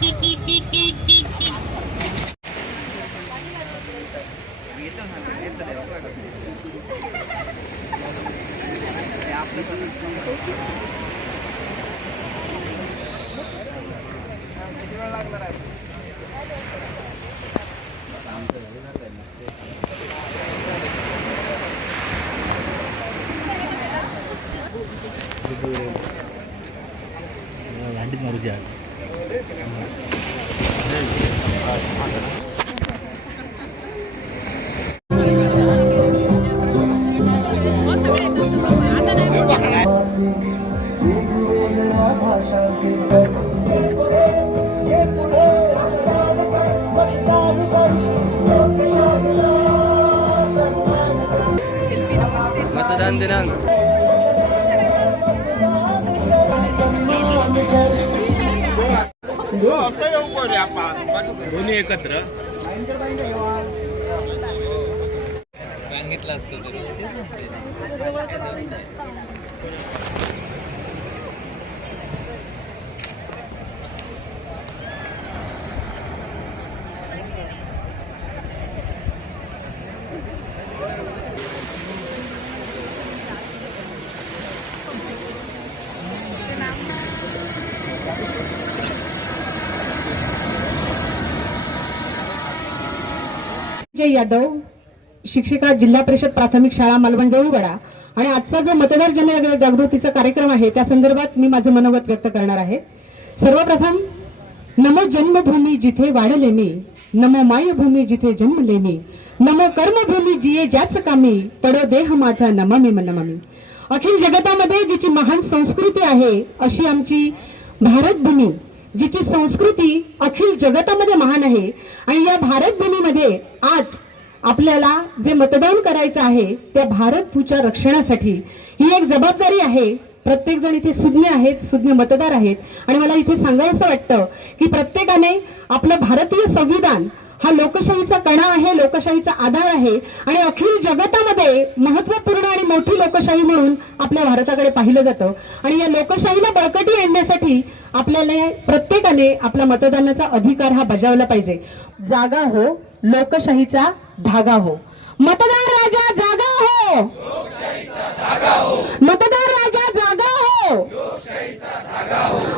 Hee hee hee hee hee hee. मतदान दिनांक. दोन्ही एकत्र. सांगितलं असतं जय यादव शिक्षिका जिल्हा परिषद प्राथमिक शाळा मालवण देऊळवाडा आणि आजचा जो मतदार जनजागृतीचा कार्यक्रम आहे त्या संदर्भात मी माझं मनोगत व्यक्त करणार आहे. सर्वप्रथम नमो जन्मभूमी जिथे वाढले मी नमो मायभूमी जिथे जन्मले मी नमो कर्मभूमी जिये ज्याच कामी पडो देह माझा नमामी नमामी. अखिल जगतामध्ये जिची महान संस्कृती आहे अशी आमची भारतभूमी जिची संस्कृती अखिल जगतामध्ये महान आहे आणि या भारतभूमीमध्ये आज आपल्याला जे मतदान करायचं आहे त्या भारत भूच्या रक्षणासाठी ही एक जबाबदारी आहे. प्रत्येक जण इथे सुज्ञ आहेत सुज्ञ मतदार आहेत. आणि मला इथे सांगायचं वाटतं की प्रत्येकाने आपलं भारतीय संविधान हा लोकशाहीचा कणा आहे लोकशाहीचा आधार आहे आणि अखिल जगतामध्ये महत्त्वपूर्ण आणि मोठी लोकशाही म्हणून आपल्या भारताकडे पाहिलं जातं. आणि या लोकशाहीला बळकटी आणण्यासाठी आपल्याला प्रत्येकाने आपला मतदानाचा अधिकार हा बजावला पाहिजे. जागा हो लोकशाहीचा धागा हो. मतदार राजा जागा हो. मतदार राजा जागा हो.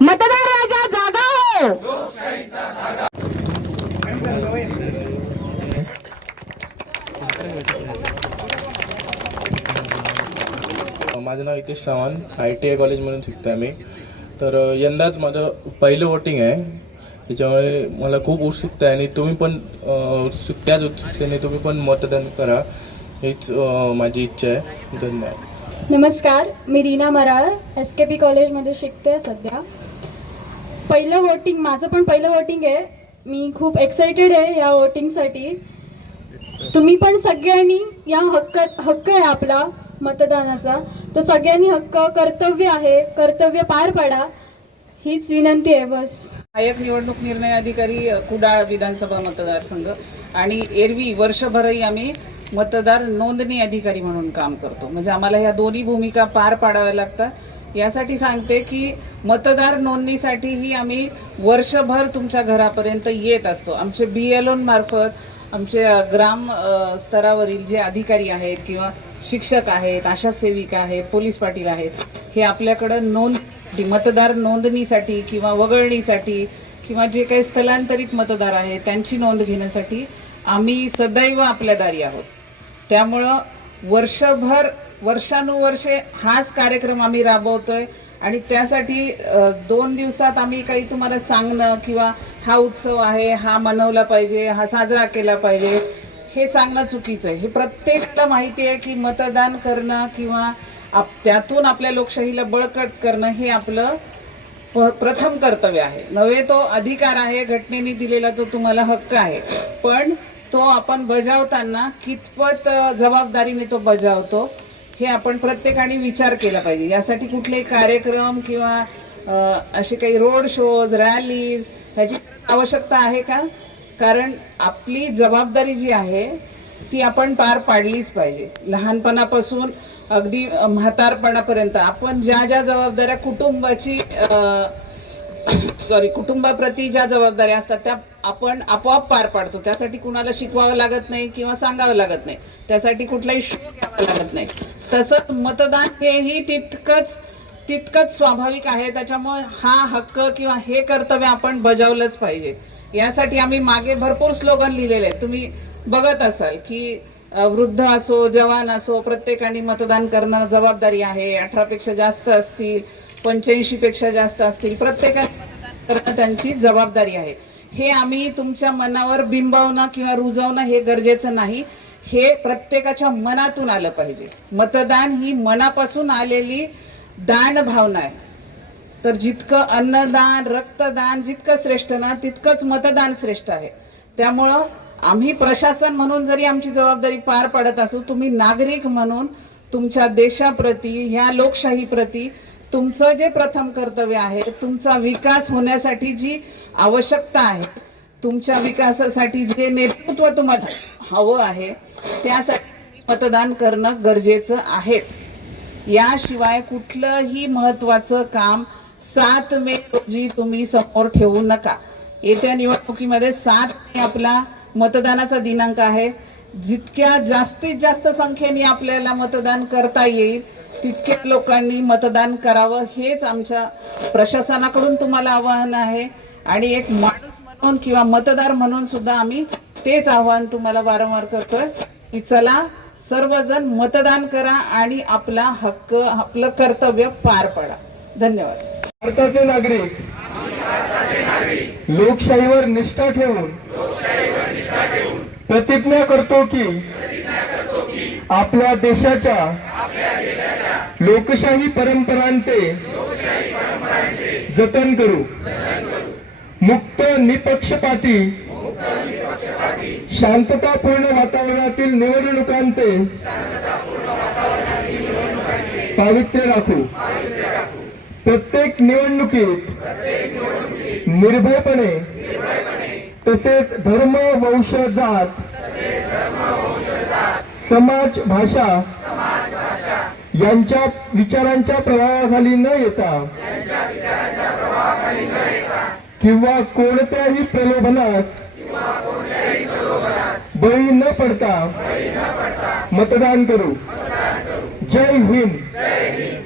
मतदार राजा जागा हो. माझं नाव Itish Sawant. I T I कॉलेजमधून शिकतो आहे मी. तर यंदाच माझं पहिलं वोटिंग आहे. त्याच्यामुळे मला खूप उत्सुकता आहे आणि तुम्ही पण त्याच उत्सुकतेने तुम्ही पण मतदान करा. हीच माझी इच्छा आहे. धन्यवाद. नमस्कार मी Reena Maral S K P कॉलेजमध्ये शिकते सध्या. पहिलं वोटिंग माझं पण पहिलं वोटिंग आहे. मी खूप एक्सायटेड आहे या वोटिंगसाठी तुम्ही पण सगळ्यांनी या हक्क हक्क आहे आपला. मतदानाचा. तो सगळ्यांनी हक्क कर्तव्य आहे. कर्तव्य पार पाडा. हीच विनंती आहे बस. सहाय्यक निवडणूक निर्णय अधिकारी कुडाळ विधानसभा मतदारसंघ. आणि एरवी वर्षभरही आम्ही मतदार नोंदणी अधिकारी म्हणून काम करतो. म्हणजे आम्हाला ह्या दोन्ही भूमिका पार पाडाव्या लागतात. यासाठी सांगते की मतदार नोंदणीसाठीही आम्ही वर्षभर तुमच्या घरापर्यंत येत असतो. आमचे बी एल मार्फत आमचे ग्राम स्तरावरील जे अधिकारी आहेत किंवा शिक्षक आहेत आशा सेविका आहेत पोलीस पाटील आहेत हे आपल्याकडं नोंद मतदार नोंदणीसाठी किंवा वगळणीसाठी किंवा जे काही स्थलांतरित मतदार आहेत त्यांची नोंद घेण्यासाठी आम्ही सदैव आपल्या दारी आहोत. त्यामुळं वर्षभर वर्षानुवर्षे हाच कार्यक्रम आम्ही राबवतोय आणि त्यासाठी दोन दिवसात आम्ही काही तुम्हाला सांगणं किंवा हा उत्सव आहे हा मनवला पाहिजे हा साजरा केला पाहिजे हे सांगणं चुकीचं आहे. हे प्रत्येकाला माहिती आहे की मतदान करणं किंवा आप- त्यातून आपल्या लोकशाहीला बळकट करणं हे आपलं प्रथम कर्तव्य आहे. नव्हे तो अधिकार आहे घटनेने दिलेला तो तुम्हाला हक्क आहे. पण तो आपण बजावताना कितपत जबाबदारीने तो बजावतो हे आपण प्रत्येकाने विचार केला पाहिजे. यासाठी कुठले कार्यक्रम किंवा असे काही रोड शोज रॅलीज ह्याची आवश्यकता आहे का? कारण आपली जबाबदारी जी आहे ती आपण पार पाडलीच पाहिजे. लहानपणापासून अगदी म्हातारपणापर्यंत आपण ज्या ज्या जबाबदाऱ्या कुटुंबाची सॉरी कुटुंबाप्रती ज्या जबाबदाऱ्या असतात त्या आपण आपोआप पार पाडतो. त्यासाठी कुणाला शिकवावं लागत नाही किंवा सांगावं लागत नाही. त्यासाठी कुठलाही शो घ्यावा लागत नाही. तसंच मतदान हेही तितकंच तितकंच स्वाभाविक आहे. त्याच्यामुळे हा हक्क किंवा हे कर्तव्य आपण बजावलंच पाहिजे. यासाठी आम्ही मागे भरपूर स्लोगन लिहिलेले आहेत. तुम्ही बघत असाल की वृद्ध असो जवान असो प्रत्येकाने मतदान करणं जबाबदारी आहे. अठरापेक्षा जास्त असतील पंच्याऐंशी पेक्षा जास्त असतील प्रत्येकाने मतदान करणं त्यांची जबाबदारी आहे. हे आम्ही तुमच्या मनावर बिंबवणं किंवा रुजवणं हे गरजेचं नाही. हे प्रत्येकाच्या मनातून आलं पाहिजे. मतदान ही मनापासून आलेली दान भावना आहे. तर जितकं अन्नदान रक्तदान जितकं श्रेष्ठ ना तितकंच मतदान श्रेष्ठ आहे. त्यामुळं आम्ही प्रशासन म्हणून जरी आमची जबाबदारी पार पाडत असू तुम्ही नागरिक म्हणून तुमच्या देशाप्रती ह्या लोकशाहीप्रती तुमचं जे प्रथम कर्तव्य आहे तुमचा विकास होण्यासाठी जी आवश्यकता आहे तुमच्या विकासासाठी जे नेतृत्व तुम्हाला हवं आहे त्यासाठी मतदान करणं गरजेचं आहे. याशिवाय कुठलंही महत्वाचं काम सात मे रोजी तुम्ही समोर ठेवू नका. येत्या निवडणुकीमध्ये सात मे आपला मतदानाचा दिनांक आहे. जितक्या जास्तीत जास्त संख्येने आपल्याला मतदान करता येईल तितक्या लोकांनी मतदान करावं हेच आमच्या प्रशासनाकडून तुम्हाला आवाहन आहे. आणि एक माणूस म्हणून किंवा मतदार म्हणून सुद्धा आम्ही तेच आव्हान तुम्हाला वारंवार करतोय की चला सर्वजण मतदान करा आणि आपला हक्क आपलं कर्तव्य पार पाडा. धन्यवाद. भारताचे नागरिक. लोकशाहीवर निष्ठा ठेवून. प्रतिज्ञा करतो की आपल्या देशाच्या लोकशाही परंपरांचे जतन करू. मुक्त निपक्षपाती शांततापूर्ण वातावरणातील निवडणुकांचे पावित्र्य राखू. प्रत्येक निवडणुकीत निर्भयपणे तसेच धर्म वंश जात समाज भाषा यांच्या विचारांच्या प्रभावाखाली न येता किंवा कोणत्याही प्रलोभनास बळी न पडता मतदान करू. जय हिंद.